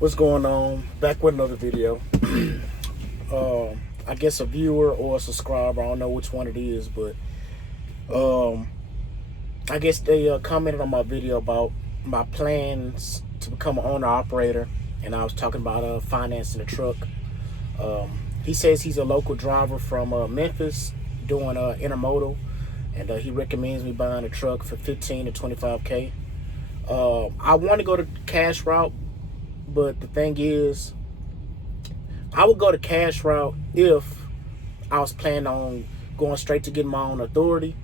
What's going on? Back with another video. I guess a viewer or a subscriber, I don't know which one it is, but um, I guess they commented on my video about my plans to become an owner operator, and I was talking about financing a truck. He says he's a local driver from Memphis doing intermodal, and he recommends me buying a truck for 15 to 25K. I want to go the cash route, but the thing is, I would go the cash route if I was planning on going straight to getting my own authority.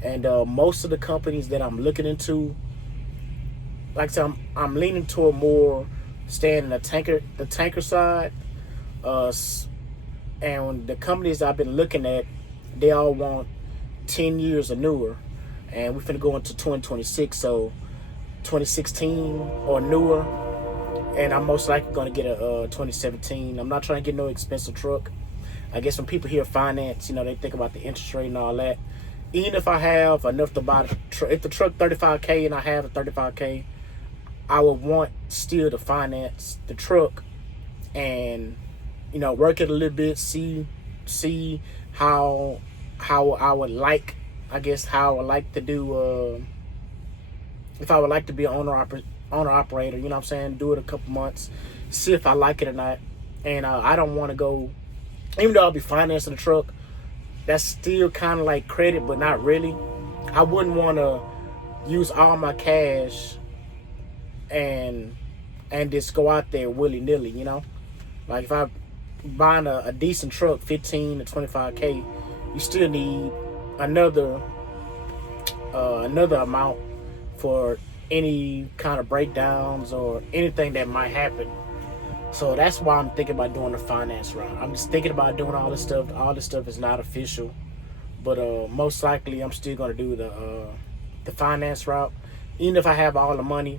And most of the companies that I'm looking into, like I said, I'm leaning toward more staying in the tanker side. And the companies I've been looking at, they all want 10 years or newer, and we're finna go into 2026, so 2016 or newer. And I'm most likely going to get a 2017. I'm not trying to get no expensive truck. I guess when people hear finance, they think about the interest rate and all that. Even if I have enough to buy the truck, if the truck 35K and I have a 35K, I would want still to finance the truck and work it a little bit, see how I would like, I guess, how I would like to do, if I would like to be an owner operator, you know what I'm saying? Do it a couple months, see if I like it or not. And I don't want to go, even though I'll be financing the truck, that's still kind of like credit, but not really. I wouldn't want to use all my cash and just go out there willy-nilly, Like if I buying a decent truck, 15 to 25K, you still need another amount for any kind of breakdowns or anything that might happen. So that's why I'm thinking about doing the finance route. I'm just thinking about doing all this stuff. All this stuff is not official, but most likely I'm still going to do the finance route, even if I have all the money.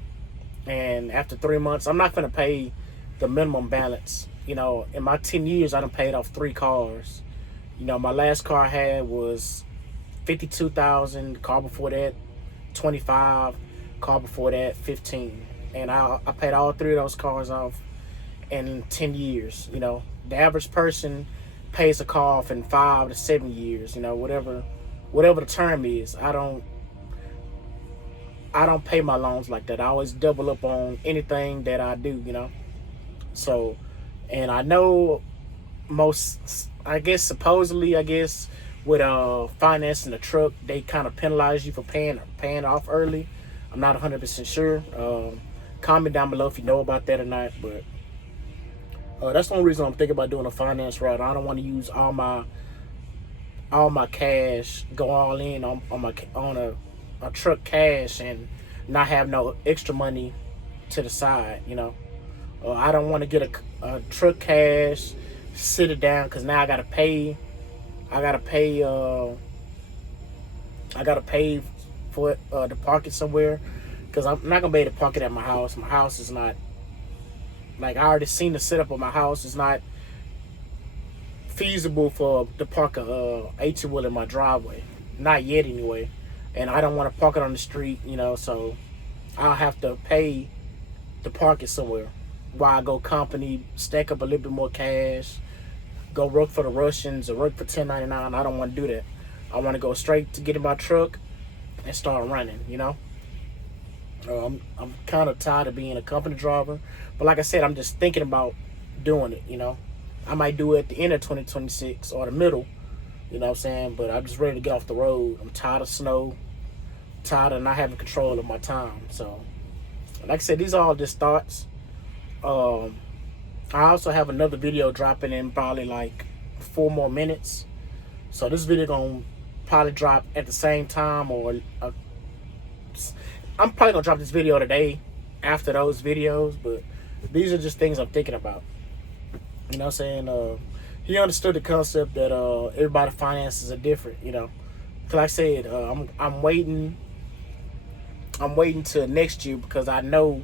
And after 3 months, I'm not going to pay the minimum balance. In my 10 years, I done paid off 3 cars. My last car I had was 52,000. Car before that, 25. Car before that, 15. And I paid all 3 of those cars off in 10 years. The average person pays a car off in 5 to 7 years. Whatever the term is. I don't pay my loans like that. I always double up on anything that I do. So, and I know I guess supposedly, with financing a truck, they kind of penalize you for paying off early. I'm not 100% sure. Comment down below if you know about that or not. But that's the only reason I'm thinking about doing a finance route. I don't want to use all my cash, go all in on a truck cash and not have no extra money to the side. I don't want to get a truck cash, sit it down, because now I gotta pay for it, to park it somewhere, because I'm not gonna be able to park it at my house. My house is not, like, I already seen the setup of my house. It's not feasible to park a 18-wheel in my driveway, not yet anyway. And I don't want to park it on the street, so I'll have to pay to park it somewhere while I go company, stack up a little bit more cash, go work for the Russians or work for 1099. I don't want to do that. I want to go straight to get in my truck and start running. I'm kind of tired of being a company driver, but like I said, I'm just thinking about doing it. I might do it at the end of 2026 or the middle. You know what I'm saying? But I'm just ready to get off the road. I'm tired of snow, tired of not having control of my time. So, like I said, these are all just thoughts. I also have another video dropping in probably like 4 more minutes. So this video gonna probably drop at the same time, or I'm probably gonna drop this video today after those videos. But these are just things I'm thinking about. You know what I'm saying? He understood the concept that everybody's finances are different. Like I said, I'm waiting till next year, because I know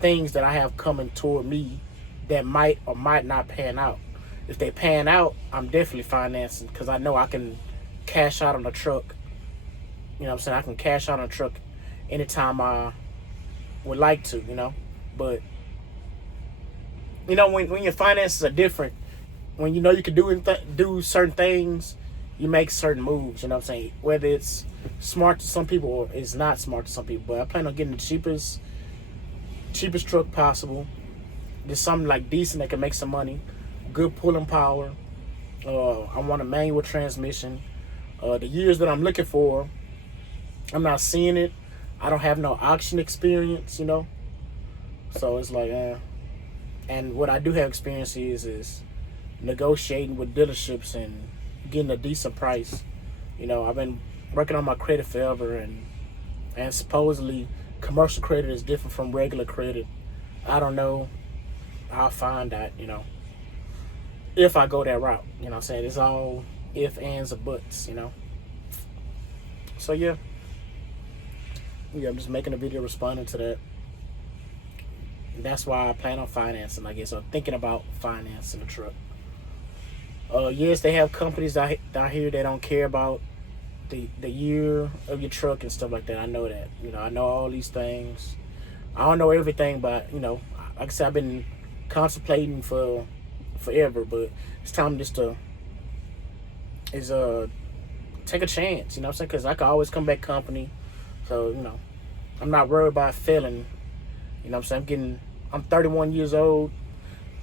things that I have coming toward me that might or might not pan out. If they pan out, I'm definitely financing, because I know I can cash out on the truck. I can cash out on a truck anytime I would like to. But when your finances are different, when you know you can do certain things, you make certain moves. You know what I'm saying? Whether it's smart to some people or it's not smart to some people. But I plan on getting the cheapest truck possible. Just something like decent that can make some money, good pulling power. I want a manual transmission. The years that I'm looking for, I'm not seeing it. I don't have no auction experience, So it's like, and what I do have experience is negotiating with dealerships and getting a decent price. I've been working on my credit forever, and supposedly commercial credit is different from regular credit. I don't know. I'll find out, if I go that route. You know what I'm saying? It's all if, ands, or buts, So yeah, I'm just making a video responding to that. And that's why I plan on financing, I guess, or thinking about financing a truck. Yes, they have companies down here that don't care about the year of your truck and stuff like that. I know that. I know all these things. I don't know everything, but like I said, I've been contemplating for forever, but it's time just to take a chance, you know what I'm saying? Because I can always come back company. So, I'm not worried about failing. You know what I'm saying? I'm 31 years old,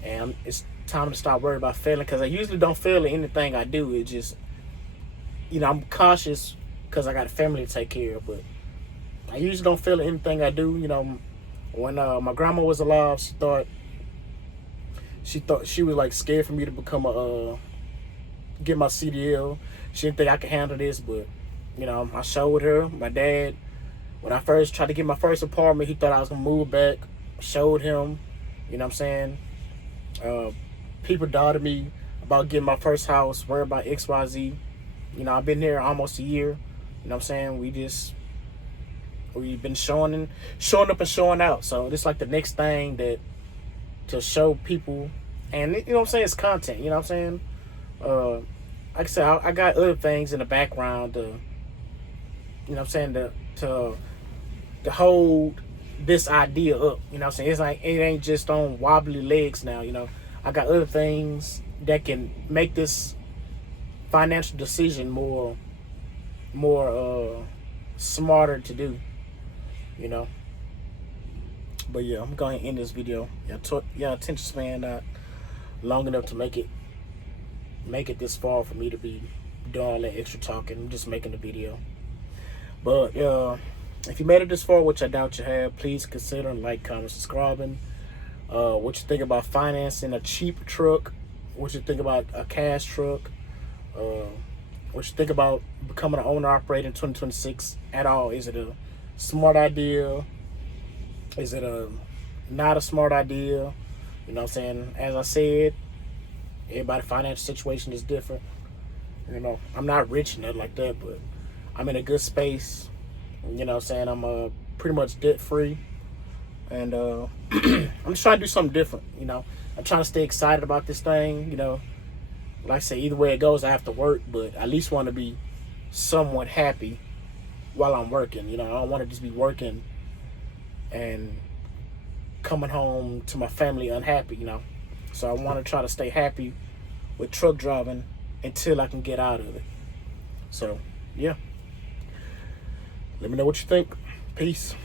and it's time to stop worrying about failing, because I usually don't fail at anything I do. It's just, I'm cautious because I got a family to take care of, but I usually don't fail at anything I do. When my grandma was alive, she thought she was like scared for me to become get my CDL. She didn't think I could handle this, but I showed her. My dad, when I first tried to get my first apartment, he thought I was gonna move back. Showed him, you know what I'm saying? People doubted me about getting my first house, worried about XYZ. I've been there almost a year. You know what I'm saying? We've been showing up and showing out. So it's like the next thing to show people, and you know what I'm saying, it's content. You know what I'm saying? Like I said, I got other things in the background to, you know what I'm saying, to hold this idea up. You know what I'm saying? It's like it ain't just on wobbly legs now. I got other things that can make this financial decision more smarter to do. But yeah, I'm going to end this video. Your attention span not long enough to make it this far for me to be doing all that extra talking. I'm just making the video. But if you made it this far, which I doubt you have, please consider like, comment, subscribing. What you think about financing a cheap truck? What you think about a cash truck? What you think about becoming an owner-operator in 2026 at all? Is it a smart idea? Is it not a smart idea? You know what I'm saying? As I said, everybody's financial situation is different. I'm not rich and nothing like that, but I'm in a good space. You know what I'm saying? I'm pretty much debt-free. And I'm just trying to do something different, I'm trying to stay excited about this thing, Like I say, either way it goes, I have to work, but I at least want to be somewhat happy while I'm working. I don't want to just be working and coming home to my family unhappy, So I want to try to stay happy with truck driving until I can get out of it. So, yeah. Let me know what you think. Peace.